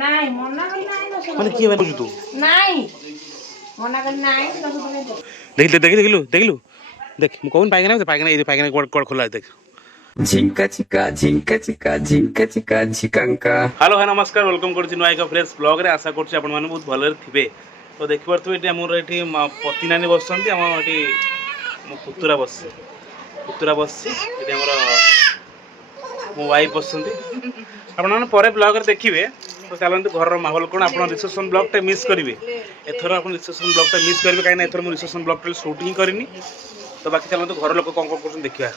ନାଇଁ ମନା କରି ନାଇଁ ଦଶ ମାନେ କିଏ ମାନେ ତୁ ନାଇଁ ମନା କରି ନାଇଁ ଦଶ ଟଙ୍କା ଦେଖିଲୁ ଦେଖିଲୁ देख ମୁଁ କହୁନି ପାଇଖାନା ପାଇଖାନା କୁଆଡେ ଖୋଲା ଅଛି ଦେଖ झिंका चिका झिंका चिका झिंका चिका झिकांका हेलो हाय नमस्कार वेलकम करछि नुआ एक फ्रेश ब्लॉग रे आशा करछि आपण माने बहुत भले थिबे तो देखि परथु एटी हमर एटी पति नानी बसछन्ती हम एटी मो पुतुरा बसछि एटी हमर मो वाइफ बसछन्ती आपण माने परे ब्लॉग रे देखिबे तो चलंतु घर माहौल कोन आपण रिसेप्शन ब्लॉग टे मिस करिवे एथर आपण रिसेप्शन ब्लॉग टे मिस करिवे काई ना एथर मो रिसेप्शन ब्लॉग टे शूटिंग करिनी तो बाकी चलंतु घर लोक कोन कोन करछन देखिया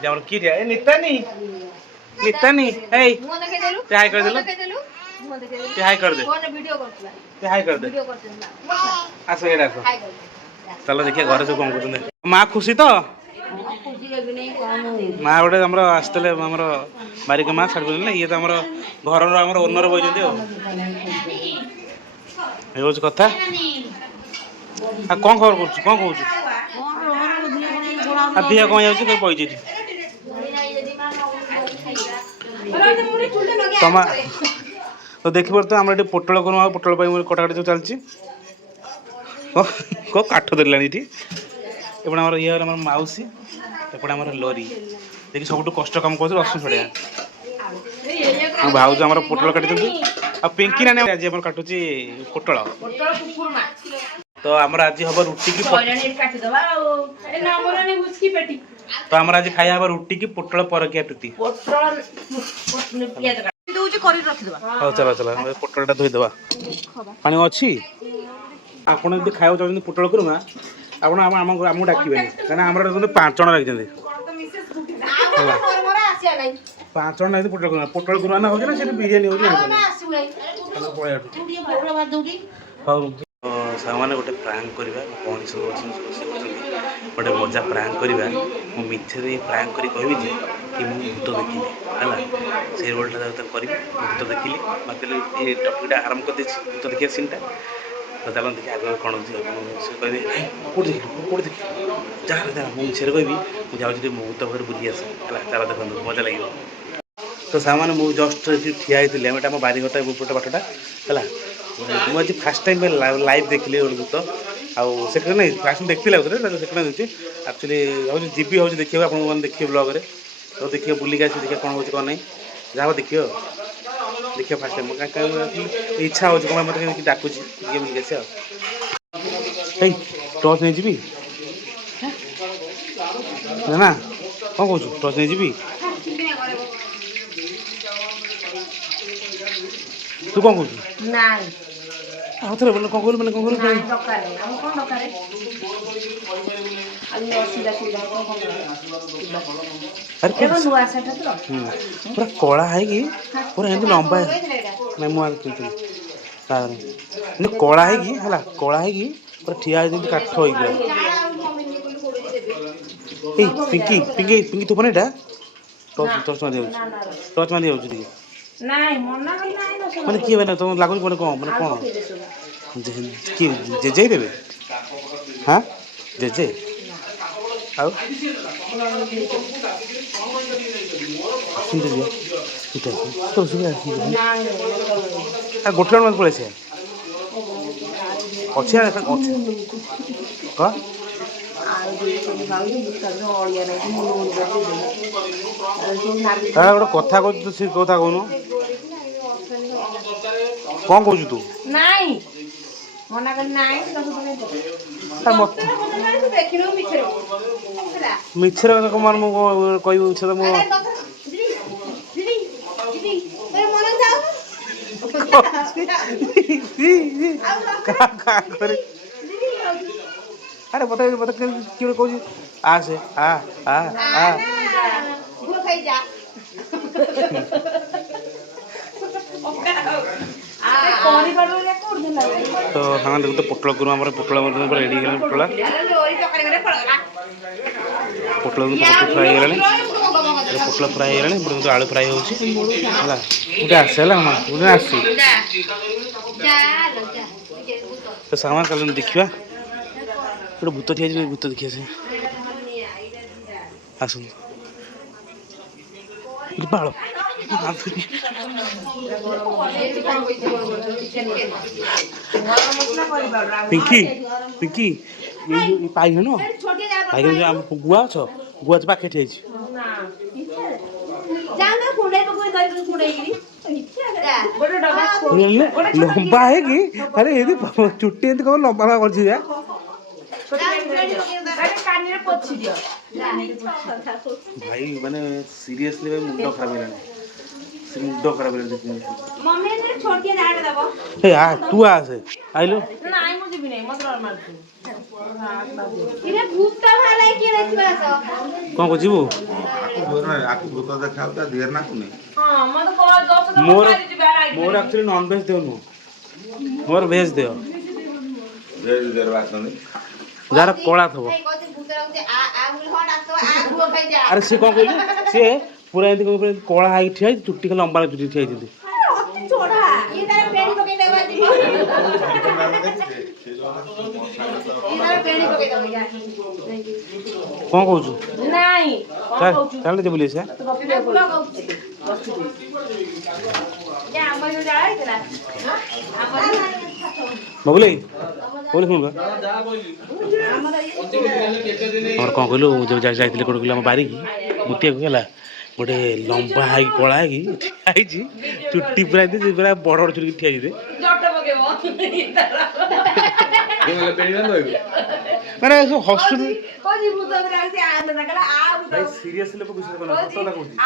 जे हमर की रे ए नितानी ए ते हाय कर देलो ते हाय कर दे ते हाय कर दे आसो एडा आसो चलो देखिए घर से कौन करछन मां खुशी तो मां गोटे हमर आस्तले हमर बारिक मां छाड़ देले ये तो हमर घर रो हमर ओनर बइ जंदी हे होछ कथा आ कोन खबर करछु कोन कहू आ दिया कोन जाउछ के पइ जेती तमा तो देखि परतो हमरा एटी पोटल करू पोटल पई कटाकटी जो चलची को काठ देलानी इठी एपण हमर ये हमर माउसी एपण हमर लोरी देखि सबटु कष्ट काम करछ रसुन छड़िया हम भाउज हमर पोटल काटी दउची आ पिंकी नानी आज हमर काटुची पोटल तो हमर आज हबो रुटी की काटी दबा ए नंबर ने हुस्की पेटी तो हमरा आज खाया हबो रुटी की पोटल परकिया पेटी पोटल पियाज काटी दउची करी रखि दबा हो चला चला पोटलटा धोई दबा पानी अछि आपण जदि खाइबो चाहछन पोटल करूमा आपण हम डाकिबे काना हमरा 5 जण लागि जंदे पाँच जण नहीं पोटल कुरआना हो ना बिरियानी हो सामाने गोटे प्रांक करवा कौन सब गोटे मजा प्रांक करवा मु मिछे प्रांक कर कहबी जे कि मु भूत देखिली है से रोलटा करी भूत देखिली मत टपिकटा आरम्भ कर भूत देखिए सीनटा तो चलो देखिए आगे कौन से कहते कौट देखी जहाँ जहाँ मुझे कहबी मुझे जाऊँगी भूत घर बुझी आस चलो देखो मजा लगे तो सामान मुझे जस्ट ठिया होती आम बारीघटा एपटे बाटटा है मुझे फास्ट टाइम लाइव देखिली गोटे भूत आउ सेकेंड नहीं फास्ट देखती लगे सेकेंड देखी एक्चुअली हूँ जीबी हूँ देखिए आप देखिए ब्लॉग रे तो देखिए बुलिक आस देखिए कौन हो कौन नहीं जहाँ देखिए देखिए फास्ट टाइम इच्छा हो मत डाकुची बुलिक आस टर्च नहीं जी ना कौन कौन टर्च नहीं जी तू कौन कौन हाथ में बोल कौन कौन मैंने कौन कौन पूरा कला है कि पूरा एमती लंबा नहीं मुझे कला है कि कला है कि पूरा ठिया काठ हो पिंकी पिंकी पिंकी तू बने टर्च मार टर्च मार जाऊँ मैंने किए मैंने तुम लगुच मैंने कौन मैंने कौन किए जेजे देवे हाँ जेजे आउ तो गोटे मत पड़े से अच्छे कह गोटे कथा कह कथा कहून कौन कौन तू नाई मना कर नाई मिछर मान कह अरे बता बता क्यों कह आ से आ आ आ तो हाँ देखो तो पोटल करूँ आम पोटल रेडी पोटल पोटल फ्राए हो पोटल फ्राए हो आलू फ्राए हो आसे गोटे आस तो सामान चल देखा गोटे भूत ठिया भूत देखिए से आस बाल ପିଙ୍କି ପିଙ୍କି ଏଇ ପାଇଗଲ ପାଇଗଲ ଯୋଉ ଆମ ଗୁଆ ଅଛ ଗୁଆ ପାଖେ ଠିଆ ହେଇଛି ଲମ୍ବା ହେଇକି ଆରେ ଏମିତି ଚୁଟି ଏମିତି କଣ ଲମ୍ବା ଲମ୍ବା କରିଛି ଯା ଭାଇ ମାନେ ସିରିୟସଲି ଭାଇ ମୁଣ୍ଡ ଖରାପ ହେଇଗଲାଣି ମୁଣ୍ଡ ଖରାପ ହେଇଗଲାଣି ତୁ ଆସେ ଆଇଲୁ କଣ ଯିବୁ ମୋର ଆକ୍ଚୁଆଲି ନନଭେଜ ଦେହ ନୁହଁ ମୋର ଭେଜ ଦେହ ଯାହାର କଳା ଥିବ ଆରେ ସିଏ କଣ କହିଲେ ସିଏ ପୁରା ଏମିତି କଳା ହେଇକି ଠିଆ ହେଇଛି ଚୁଟି ଖାଲି ଲମ୍ବା ଚୁଟି ଠିଆ ହେଇଛନ୍ତି କଣ କହୁଛୁ ଚାଲ ଯେ ବୁଲି ଆସିବା ବବୁଲି ବବୁଲି ଶୁଣ ଆମର କଣ କହିଲୁ ଯୋଉ ଯାଇଥିଲେ କୋଉଠି କହିଲୁ ଆମ ବାରିକି ମୁତିଆକୁ ହେଲା ଗୋଟେ ଲମ୍ବା ହେଇକି କଳା ହେଇକି ଠିଆ ହେଇଛି ଚୁଟି ପୁରା ପୁରା ବଡ଼ ବଡ଼ ଚୁଟି ଠିଆ ହେଇଛି ମାନେ ସବୁ ହସୁଛନ୍ତି ସିରିୟସଲି ଲୋକ ବିଶ୍ୱାସ କରୁନାହାନ୍ତି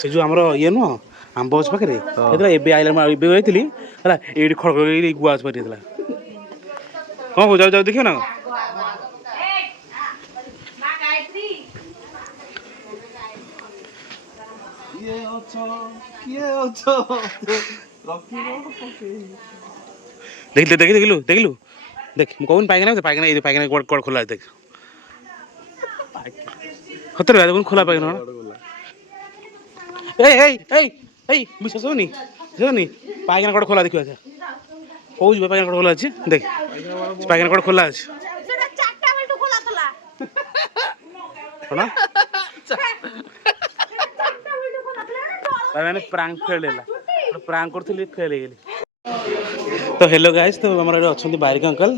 ସେ ଯୋଉ ଆମର ଇଏ ନୁହଁ ଆମ୍ବ ଗଛ ପାଖରେ ଏବେ ଆଇଲା ମୁଁ ଏବେ ଯାଇଥିଲି ହେଲା ଏଇଠି ଖଡ଼ ଗୁଆ ଗଛ ପାଖରେ ହେଇଥିଲା କଣ କହୁଛ ଯାଉ ଦେଖିବ ନା ଦେଖିଲୁ ଦେଖିଲୁ ଦେଖ ମୁଁ କହୁନି ପାଇଖାନା ପାଇଖାନା ଏଇ ପାଇଖାନା କୁଆଡ଼େ ଖୋଲା ଅଛି ଦେଖ ସତରେ ଦେଖୁନ ଖୋଲା ପାଇଖାନା ଏଇ ବିଶ୍ୱାସ ହଉନି ପାଇଖାନା କୁଆଡ଼େ ଖୋଲା ଦେଖିବା କହୁଛି ପାଇଖାନା କୁଆଡ଼େ ଖୋଲା ଅଛି ଦେଖ ପାଇଖାନା କୁଆଡ଼େ ଖୋଲା ଅଛି କଣ ମାନେ ପ୍ରାଙ୍କ ଫେଲ୍ ହେଲା ପ୍ରାଙ୍କ କରୁଥିଲି ଫେଲ୍ ହେଇଗଲି ତ ହେଲୋ ଗାଇସ୍ ତ ଆମର ଏଠି ଅଛନ୍ତି ବାରିକ ଅଙ୍କଲ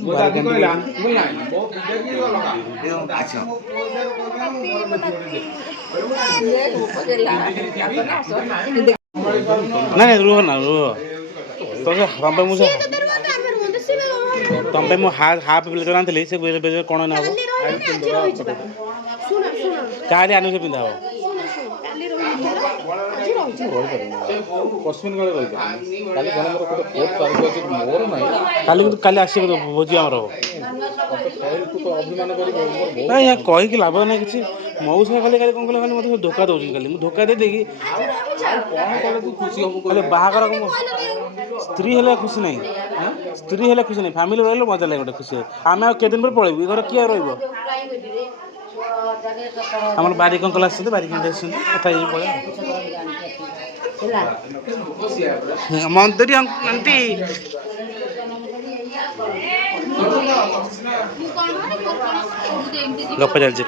ନାଇଁ ରୁହ ନା ରୁହ ତମ ପାଇଁ ମୁଁ ହାଫ୍ ବ୍ଲେଜର୍ ଆଣିଥିଲି ସେ ବ୍ଲେଜର୍ କ'ଣ ନା ହବ କାଲି ଆନିଭର୍ସରୀ ପିନ୍ଧା ହବ କାଲି ଆସିବ ଭୋଜି ଆମର ନାଇଁ କହିକି ଲାଭ ନାହିଁ କିଛି ମଉସା ଖାଲି କାଲି କ'ଣ କଲେ ଖାଲି ମୋତେ ଧୋକା ଦେଉଛନ୍ତି କାଲି ମୁଁ ଧୋକା ଦେଇକି ଖାଲି ବାହାଘର ସ୍ତ୍ରୀ ହେଲେ ଖୁସି ନାହିଁ ଫ୍ୟାମିଲି ରହିଲେ ମଜା ଲାଗେ ଗୋଟେ ଖୁସି ଆମେ ଆଉ କେତେ ଦିନ ପରେ ପଳେଇବୁ ଘରେ କିଏ ରହିବ ଆମର ବାରିକ ଅଙ୍କଲ ଆସିଛନ୍ତି ବାରିକ ଆଣ୍ଟି ଆସିଛନ୍ତି କଥା ହେଇକି ପଳେଇବା ମନ୍ତ୍ରୀ ଆଣ୍ଟି ଗପ ଚାଲିଛି।